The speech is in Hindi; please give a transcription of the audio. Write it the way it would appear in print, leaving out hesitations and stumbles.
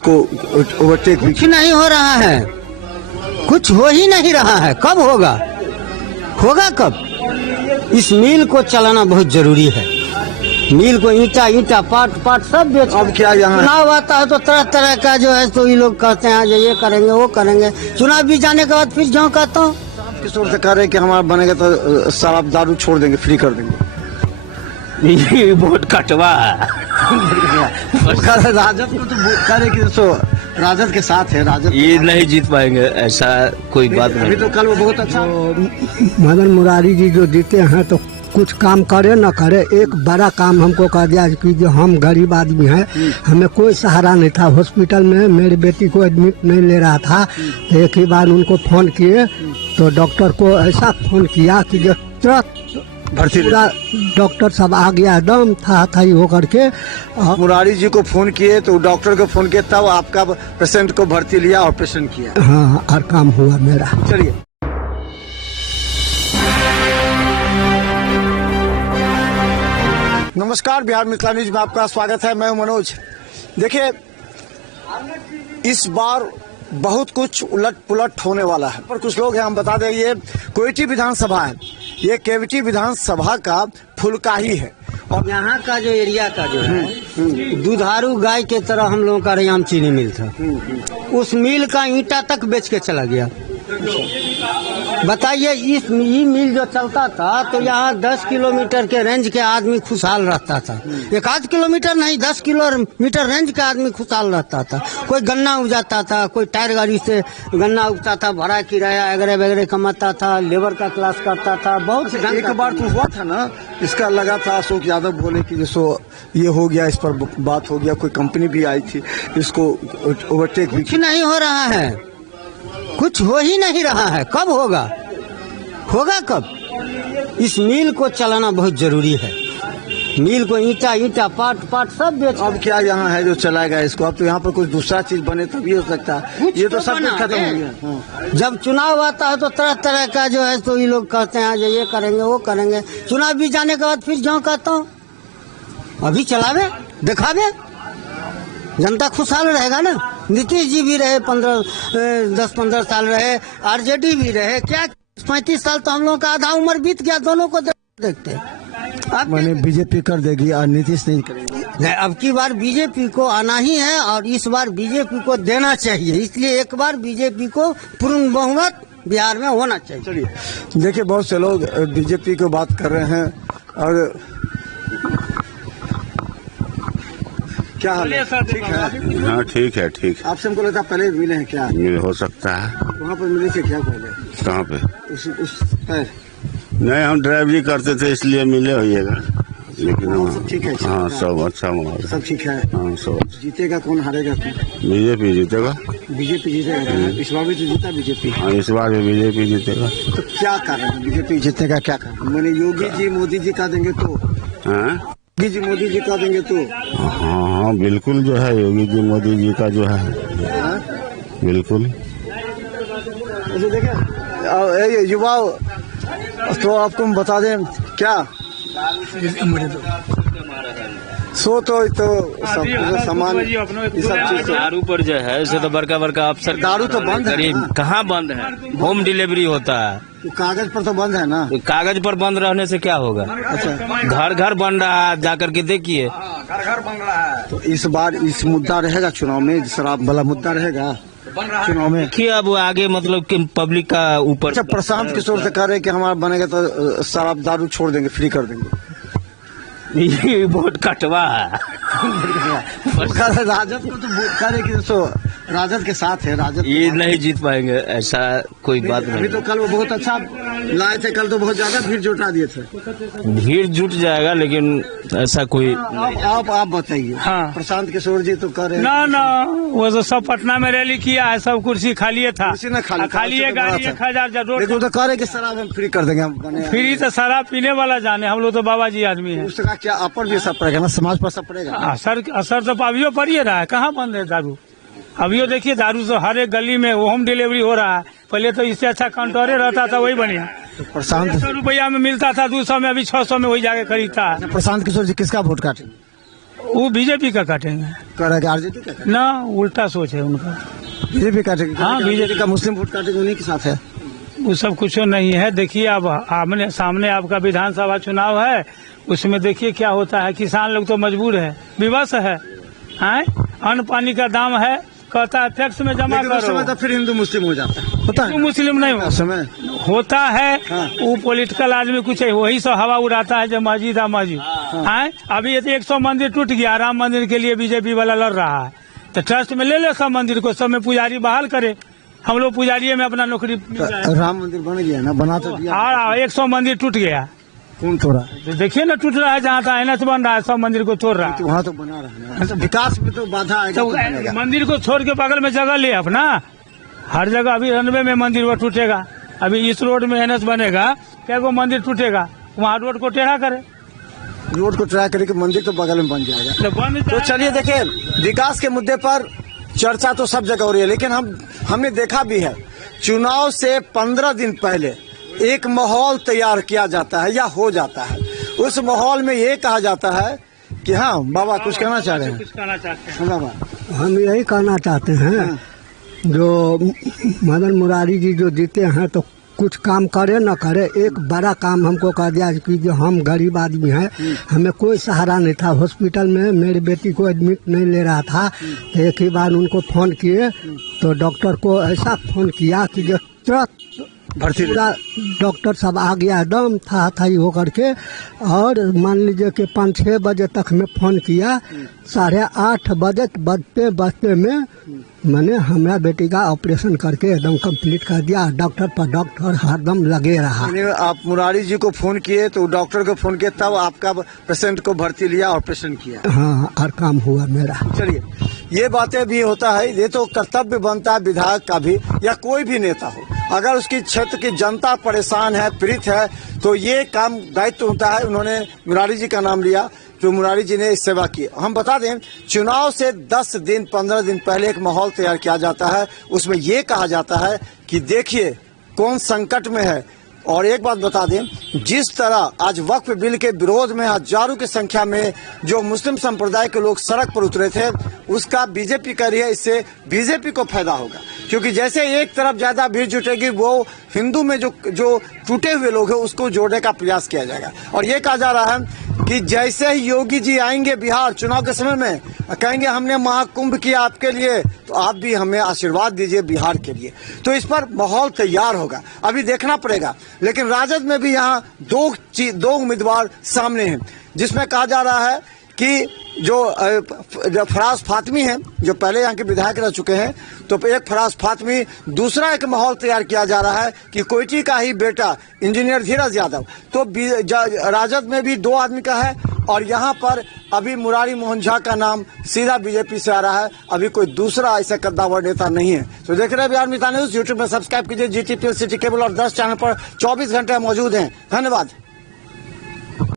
को ओवरटेक कुछ नहीं हो रहा है, कुछ हो ही नहीं रहा है। कब होगा, होगा कब? इस मिल को चलाना बहुत जरूरी है। मिल को ईंटा ईंटा पाट सब बेच। अब क्या यहाँ चुनाव आता है तो तरह तरह का जो है तो ये लोग कहते हैं ये करेंगे वो करेंगे। चुनाव भी जाने के बाद फिर जो कहता हूँ किस ओर से कह रहे हैं कि हमारा बनेगा तो शराब दारू छोड़ देंगे, फ्री कर देंगे। ये वोट कटवा राजद को तो कह रहे कि सो राजद के साथ है, राजद ये नहीं जीत पाएंगे, ऐसा कोई बात अभी नहीं। तो कल वो बहुत अच्छा मदन मुरारी जी जो जीते हैं तो कुछ काम करे न करे, एक बड़ा काम हमको कर दिया कि जो हम गरीब आदमी हैं, हमें कोई सहारा नहीं था। हॉस्पिटल में मेरी बेटी को एडमिट नहीं ले रहा था, तो एक ही बार उनको फोन किए तो डॉक्टर को ऐसा फोन किया कि जो तुरंत भर्ती पूरा डॉक्टर सब आ गया एकदम था ही होकर के। मुरारी जी को फोन किए तो डॉक्टर को फोन किया, तब आपका पेशेंट को भर्ती लिया, ऑपरेशन किया। हाँ, और काम हुआ मेरा। चलिए नमस्कार, बिहार मिथिला न्यूज में आपका स्वागत है। मैं हूं मनोज। देखिए, इस बार बहुत कुछ उलट पुलट होने वाला है। पर कुछ लोग हैं, हम बता दें, ये कोयटी विधानसभा है, ये केवटी विधानसभा का फुलकाही है। और यहाँ का जो एरिया का जो है दुधारू गाय के तरह हम लोगों का रैयाम चीनी मिल था। उस मिल का ईंटा तक बेच के चला गया। बताइए, इस ये मिल जो चलता था तो यहाँ 10 किलोमीटर के रेंज के आदमी खुशहाल रहता था। 1 किलोमीटर नहीं, 10 किलोमीटर रेंज के आदमी खुशहाल रहता था। कोई गन्ना उपजाता था, कोई टायर गाड़ी से गन्ना उगता था, भाड़ा किराया वगैरह वगैरह कमाता था, लेबर का क्लास करता था। बहुत से एक बार तो हुआ था ना, इसका लगा था अशोक यादव बोले कि जैसो ये हो गया, इस पर बात हो गया, कोई कंपनी भी आई थी, इसको ओवरटेक भी कुछ नहीं हो रहा है, कुछ हो ही नहीं रहा है। कब होगा, होगा कब? इस मिल को चलाना बहुत जरूरी है। मिल को ईंटा ईंटा पाट सब बेच। अब क्या यहाँ है जो चलाएगा इसको? अब तो यहाँ पर कुछ दूसरा चीज बने तभी हो सकता है। ये तो सब कुछ खत्म हो गया। हाँ। जब चुनाव आता है तो तरह तरह का जो है तो ये लोग कहते हैं ये करेंगे वो करेंगे। चुनाव भी जाने के बाद फिर जो कहता हूँ अभी चलावे दिखावे, जनता खुशहाल रहेगा ना। नीतीश जी भी रहे 10-15 साल रहे, आरजेडी भी रहे, क्या 35 साल तो हम लोगों का आधा उम्र बीत गया। दोनों को देखते अब मैंने बीजेपी कर देगी और नीतीश नहीं करेगी। नहीं, अब की बार बीजेपी को आना ही है और इस बार बीजेपी को देना चाहिए। इसलिए एक बार बीजेपी को पूर्ण बहुमत बिहार में होना चाहिए। चलिए, देखिए, बहुत से लोग बीजेपी की बात कर रहे हैं। और क्या हाल है? ठीक है। हाँ, ठीक है, ठीक है। आपसे हमको लगता है पहले मिले हैं क्या? ये हो सकता है। वहाँ पर मिले थे क्या पहले? कहाँ पे? उस पर नहीं, हम ड्राइवरी करते थे इसलिए मिले होइएगा, लेकिन सब ठीक है? हाँ, सब अच्छा माहौल है। सब ठीक है। हाँ, सब जीतेगा कौन, हारेगा कौन? बीजेपी जीतेगा। बीजेपी जीतेगा। इस बार भी तो जीता बीजेपी। हाँ, इस बार भी बीजेपी जीतेगा। तो क्या कारण है बीजेपी जीतेगा? क्या कारण? मैंने योगी जी मोदी जी का देंगे तो, हाँ, योगी जी मोदी जी का देंगे तो, हाँ, हाँ, बिल्कुल जो है योगी जी मोदी जी का जो है, हाँ? बिल्कुल। अच्छा, देखिए, युवा तो आपको हम बता दें क्या सो तो सब सामान ये सब चीज तो दारू पर जो है इसे तो बड़का बड़का अफसर दारू तो बंद है ना। कहाँ बंद है? होम डिलीवरी होता है। कागज पर तो बंद है ना। तो कागज पर बंद रहने से क्या होगा? अच्छा, घर घर बन रहा है, जाकर के देखिए। तो इस बार इस मुद्दा रहेगा चुनाव में, शराब वाला मुद्दा रहेगा चुनाव में। देखिए, अब आगे मतलब कि पब्लिक का ऊपर। अच्छा, प्रशांत किशोर से कह रहे हैं कि हमारा बनेगा तो शराब दारू छोड़ देंगे, फ्री कर देंगे। ये वोट कटवा राजद को तो कह रहे कि सो राजद के साथ है, राजद ये नहीं जीत पाएंगे, ऐसा कोई बात अभी नहीं। तो कल वो बहुत अच्छा लाए थे, कल तो बहुत ज्यादा भीड़ जुटा दिए थे। भीड़ जुट जाएगा, लेकिन ऐसा कोई आप बताइए। हाँ। प्रशांत किशोर जी तो कह रहे हैं ना ना, वो तो सब पटना में रैली किया है, सब कुर्सी खाली था। कुर्सी ना खाली था, खाली है उससे तो गाड़ी बड़ा 1000 लेकिन वो रोड तो कह रहे हैं कि शराब हम फ्री कर देंगे, हम बने फ्री तो शराब पीने वाला जाने, हम लोग तो बाबा जी आदमी है। उसका क्या अपर भी असर पड़ेगा ना, समाज पर असर पड़ेगा। असर तो अभियो पड़ ही रहा है, कहाँ बंद है दारू? अभियो देखिए, दारू से हर एक गली में होम डिलीवरी हो रहा है। पहले तो इससे अच्छा काउंटरे रहता था, वही बढ़िया। तो प्रशांत 100 रुपया में मिलता था, 200 में, अभी 600 में वही जाके खरीदता है। प्रशांत किशोर जी किसका वोट काटेंगे? वो बीजेपी का काटेंगे करेगा आरजेडी का ना, उल्टा सोच है उनका। बीजेपी काटेगा। हाँ, बीजेपी का मुस्लिम वोट काटेगा, उन्हीं के साथ है। वो सब कुछ नहीं है। देखिए अब आमने सामने आपका विधानसभा चुनाव है, उसमें देखिए क्या होता है। किसान लोग तो मजबूर है, विवश है। अन्न पानी का दाम है, कहता है टैक्स में जमा लेकिन उस समय करो। तो फिर हिंदू मुस्लिम हो जाता है, होता है हिंदू मुस्लिम नहीं उस समय। होता है। हाँ। वो पॉलिटिकल आदमी कुछ है, वही सब हवा उड़ाता है जो मस्जिद है मस्जिद। अभी ये 100 मंदिर टूट गया, राम मंदिर के लिए बीजेपी वाला लड़ रहा है, तो ट्रस्ट में ले सब मंदिर को, सब में पुजारी बहाल करे, हम लोग पुजारी में अपना नौकरी मिल जाए। राम मंदिर बन गया ना, बना तो दिया। 100 मंदिर टूट गया, कौन तोड़ा? तो देखिए ना टूट रहा है, जहाँ तक एनएच बन रहा है, सब मंदिर को तोड़ रहा है। तो वहाँ तो बना रहा है, तो विकास में तो बाधा आएगा, तो तो बनेगा। मंदिर को छोड़ के बगल में जगह ले अपना, हर जगह अभी रनवे में मंदिर वो टूटेगा। अभी इस रोड में एनएच बनेगा, क्या को मंदिर टूटेगा, वहाँ रोड को टेढ़ा करे, रोड को ट्राई करके मंदिर तो बगल में बन जाएगा। तो बन तो चलिए देखिए, विकास के मुद्दे पर चर्चा तो सब जगह हो रही है, लेकिन हमने देखा भी है, चुनाव से 15 दिन पहले एक माहौल तैयार किया जाता है या हो जाता है। उस माहौल में ये कहा जाता है कि हाँ बाबा कुछ कहना चाह रहे हैं। कुछ कहना चाहते हैं। हाँ बाबा, हम यही कहना चाहते हैं, जो मदन मुरारी जी जो जीते हैं तो कुछ काम करे न करे, एक बड़ा काम हमको कह दिया कि जो हम गरीब आदमी हैं, हमें कोई सहारा नहीं था। हॉस्पिटल में मेरी बेटी को एडमिट नहीं ले रहा था, तो एक ही बार उनको फोन किए तो डॉक्टर को ऐसा फोन किया कि जो तुरंत भर्ती पूरा डॉक्टर सब आ गया एकदम था होकर के। और मान लीजिए कि 5-6 बजे तक मैं फोन किया, 8:30 बजे बजते में मैंने हमारा बेटी का ऑपरेशन करके एकदम कंप्लीट कर दिया। डॉक्टर पर डॉक्टर हरदम लगे रहा। यानी आप मुरारी जी को फोन किए तो डॉक्टर को फोन किए, तब आपका पेशेंट को भर्ती लिया, ऑपरेशन किया। हाँ, हर काम हुआ मेरा। चलिए, ये बातें भी होता है, ये तो कर्तव्य बनता है विधायक का भी या कोई भी नेता हो, अगर उसकी क्षेत्र की जनता परेशान है, पीड़ित है, तो ये काम दायित्व होता है। उन्होंने मुरारी जी का नाम लिया, जो मुरारी जी ने इस सेवा की। हम बता दें, चुनाव से 10 दिन 15 दिन पहले एक माहौल तैयार किया जाता है, उसमें ये कहा जाता है कि देखिए कौन संकट में है। और एक बात बता दें, जिस तरह आज वक्फ बिल के विरोध में हजारों की संख्या में जो मुस्लिम संप्रदाय के लोग सड़क पर उतरे थे, उसका बीजेपी कर रही है, इससे बीजेपी को फायदा होगा। क्योंकि जैसे एक तरफ ज्यादा भीड़ जुटेगी, वो हिंदू में जो टूटे हुए लोग हैं उसको जोड़ने का प्रयास किया जाएगा। और ये कहा जा रहा है कि जैसे ही योगी जी आएंगे बिहार चुनाव के समय में, कहेंगे हमने महाकुंभ किया आपके लिए, तो आप भी हमें आशीर्वाद दीजिए बिहार के लिए। तो इस पर माहौल तैयार होगा, अभी देखना पड़ेगा। लेकिन राजद में भी यहाँ दो उम्मीदवार सामने हैं, जिसमें कहा जा रहा है कि जो फराज फातमी हैं, जो पहले यहाँ के विधायक रह चुके हैं, तो एक फराज फातमी, दूसरा एक माहौल तैयार किया जा रहा है कि कोयटी का ही बेटा इंजीनियर धीरज यादव। तो राजद में भी 2 आदमी का है, और यहाँ पर अभी मुरारी मोहन झा का नाम सीधा बीजेपी से आ रहा है, अभी कोई दूसरा ऐसा कद्दावर नेता नहीं है। तो देख रहे हैं बिहार मित्र न्यूज, यूट्यूब में सब्सक्राइब कीजिए, GTPL सिटी केबल और 10 चैनल पर 24 घंटे मौजूद हैं। धन्यवाद।